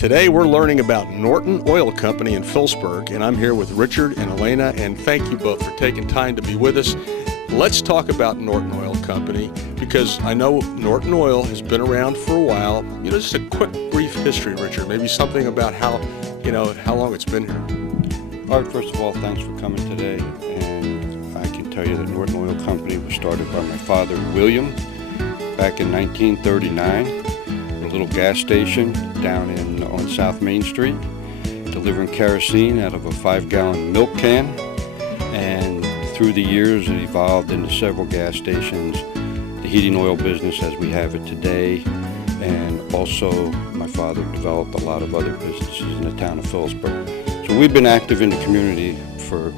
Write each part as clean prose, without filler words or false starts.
Today we're learning about Norton Oil Company in Phillipsburg, and I'm here with Richard and Elena, and thank you both for taking time to be with us. Let's talk about Norton Oil Company, because I know Norton Oil has been around for a while. You know, just a quick, brief history, Richard, maybe something about how long it's been here. Art, first of all, thanks for coming today, and I can tell you that Norton Oil Company was started by my father, William, back in 1939, a little gas station down on South Main Street, delivering kerosene out of a 5-gallon milk can, and through the years it evolved into several gas stations, the heating oil business as we have it today, and also my father developed a lot of other businesses in the town of Phillipsburg. So we've been active in the community for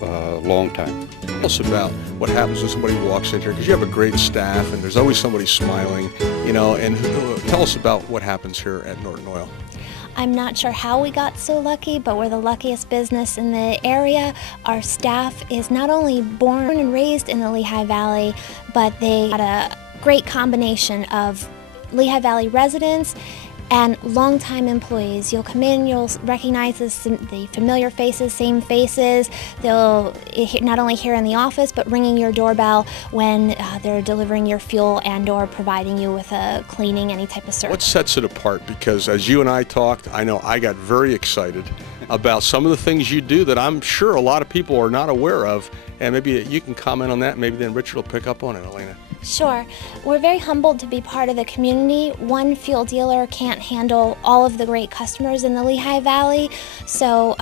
a long time. Tell us about what happens when somebody walks in here, because you have a great staff and there's always somebody smiling, and tell us about what happens here at Norton Oil. I'm not sure how we got so lucky, but we're the luckiest business in the area. Our staff is not only born and raised in the Lehigh Valley, but they had a great combination of Lehigh Valley residents and longtime employees. You'll come in, you'll recognize the familiar faces, same faces. They'll not only here in the office, but ringing your doorbell when they're delivering your fuel and or providing you with a cleaning, any type of service. What sets it apart? Because as you and I talked, I know I got very excited about some of the things you do that I'm sure a lot of people are not aware of, and maybe you can comment on that, maybe then Richard will pick up on it, Elena. Sure. We're very humbled to be part of the community. One fuel dealer can't handle all of the great customers in the Lehigh Valley. So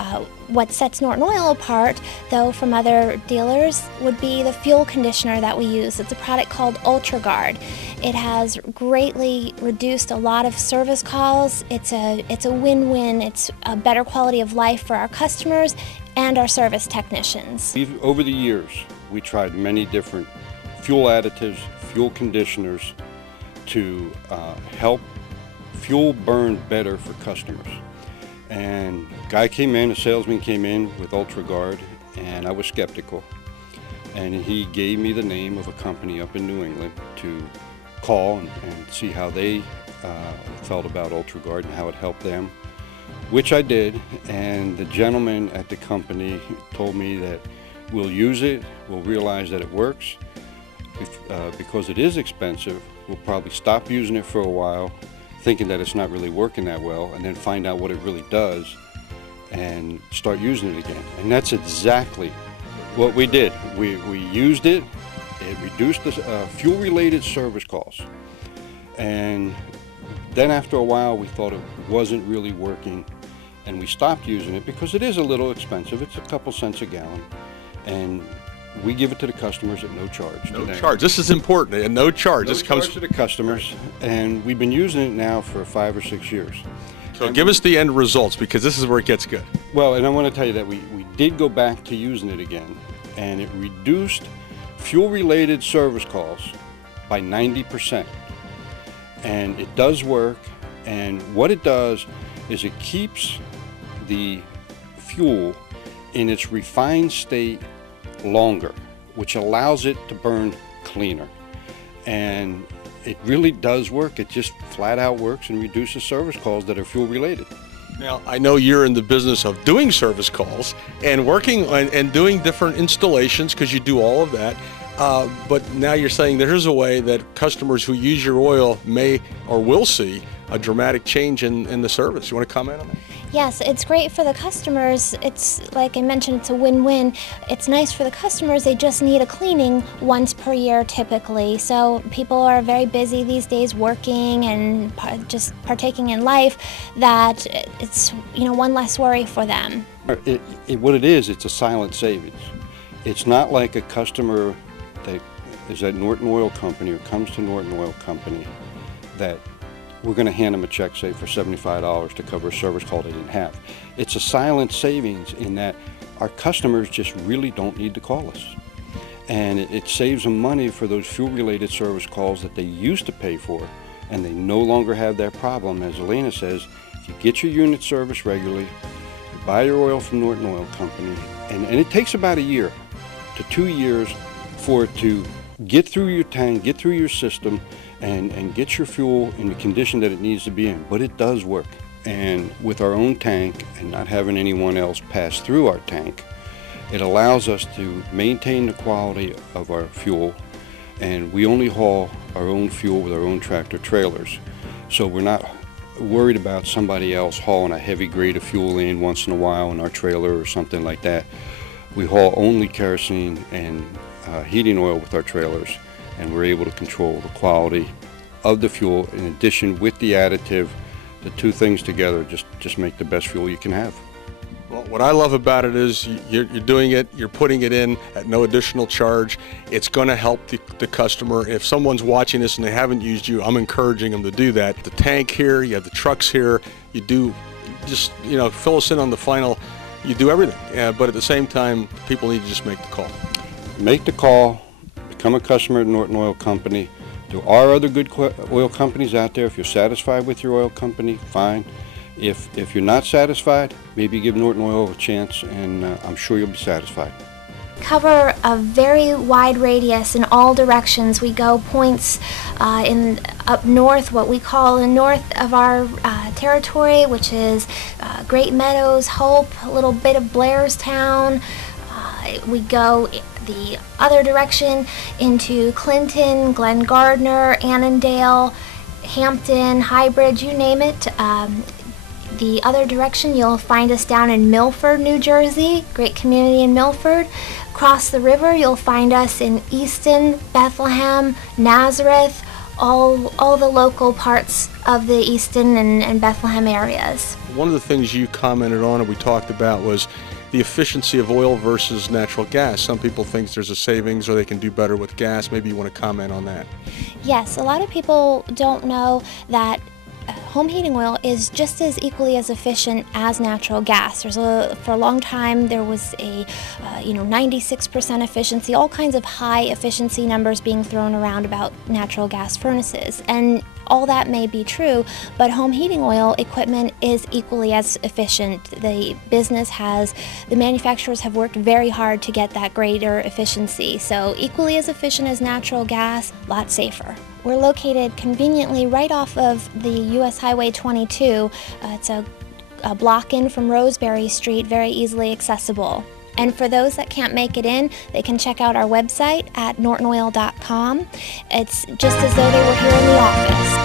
what sets Norton Oil apart, though, from other dealers would be the fuel conditioner that we use. It's a product called UltraGuard. It has greatly reduced a lot of service calls. It's a win-win. It's a better quality of life for our customers and our service technicians. Over the years, we tried many different fuel additives, fuel conditioners to help fuel burn better for customers. And a salesman came in with UltraGuard, and I was skeptical. And he gave me the name of a company up in New England to call and see how they felt about UltraGuard and how it helped them, which I did. And the gentleman at the company told me that we'll use it, we'll realize that it works. Because it is expensive, we'll probably stop using it for a while, thinking that it's not really working that well, and then find out what it really does and start using it again. And that's exactly what we did. We used it. It reduced the fuel-related service calls. And then after a while, we thought it wasn't really working, and we stopped using it because it is a little expensive. It's a couple cents a gallon. And we give it to the customers at no charge. No charge. This is important. And no charge. This comes to the customers, and we've been using it now for 5 or 6 years. So give us the end results, because this is where it gets good. Well, and I want to tell you that we did go back to using it again, and it reduced fuel-related service calls by 90%. And it does work, and what it does is it keeps the fuel in its refined state longer, which allows it to burn cleaner. And it really does work. It just flat out works and reduces service calls that are fuel related. Now, I know you're in the business of doing service calls and working and doing different installations, because you do all of that. But now you're saying there's a way that customers who use your oil may or will see a dramatic change in the service. You want to comment on that? Yes, it's great for the customers. It's, like I mentioned, it's a win-win. It's nice for the customers. They just need a cleaning once per year typically. So people are very busy these days working and just partaking in life, that it's one less worry for them. What it is, it's a silent savings. It's not like a customer that is at Norton Oil Company or comes to Norton Oil Company that we're going to hand them a check, say, for $75 to cover a service call they didn't have. It's a silent savings in that our customers just really don't need to call us. And it saves them money for those fuel-related service calls that they used to pay for, and they no longer have that problem. As Elena says, if you get your unit serviced regularly, you buy your oil from Norton Oil Company, and it takes about 1 year to 2 years for it to get through your tank, get through your system, and get your fuel in the condition that it needs to be in. But it does work, And with our own tank and not having anyone else pass through our tank, it allows us to maintain the quality of our fuel, and we only haul our own fuel with our own tractor trailers. So we're not worried about somebody else hauling a heavy grade of fuel in once in a while in our trailer or something like that. We haul only kerosene and heating oil with our trailers, and we're able to control the quality of the fuel. In addition, with the additive, the two things together just make the best fuel you can have. Well, what I love about it is you're doing it, you're putting it in at no additional charge. It's going to help the customer. If someone's watching this and they haven't used you, I'm encouraging them to do that. The tank here, you have the trucks here, you do just, fill us in on the final, you do everything. But at the same time, people need to just make the call. Make the call, become a customer at Norton Oil Company. There are other good oil companies out there. If you're satisfied with your oil company, fine. If you're not satisfied, maybe give Norton Oil a chance, and I'm sure you'll be satisfied. Cover a very wide radius in all directions. We go points up north, what we call the north of our territory, which is Great Meadows, Hope, a little bit of Blairstown. We go the other direction into Clinton, Glen Gardner, Annandale, Hampton, Highbridge, you name it. The other direction, you'll find us down in Milford, New Jersey, great community in Milford. Across the river, you'll find us in Easton, Bethlehem, Nazareth, all the local parts of the Easton and Bethlehem areas. One of the things you commented on and we talked about was the efficiency of oil versus natural gas. Some people think there's a savings or they can do better with gas. Maybe you want to comment on that. Yes, a lot of people don't know that home heating oil is just as equally as efficient as natural gas. For a long time there was a 96% efficiency, all kinds of high efficiency numbers being thrown around about natural gas furnaces, and all that may be true, but home heating oil equipment is equally as efficient. The manufacturers have worked very hard to get that greater efficiency, so equally as efficient as natural gas, a lot safer. We're located conveniently right off of the US Highway 22. It's a block in from Roseberry Street, very easily accessible. And for those that can't make it in, they can check out our website at nortonoil.com. It's just as though they were here in the office.